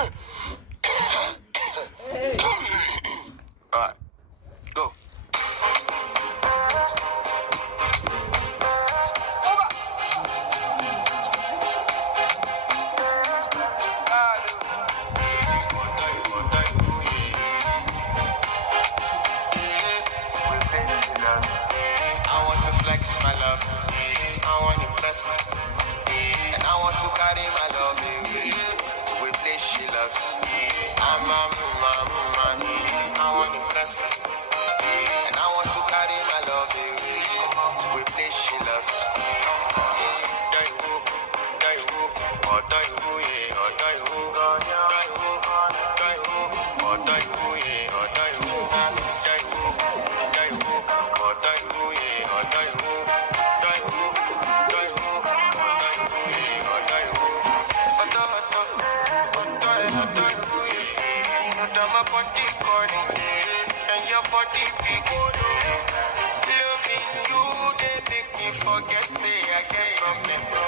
Alright, go. I want to flex my love, I want to impress, and I want to carry my love to a place she loves. I'm I want to impress, and I want to carry my love to a place she loves. My body calling, and your body big. Loving you, they make me forget, say I get problem.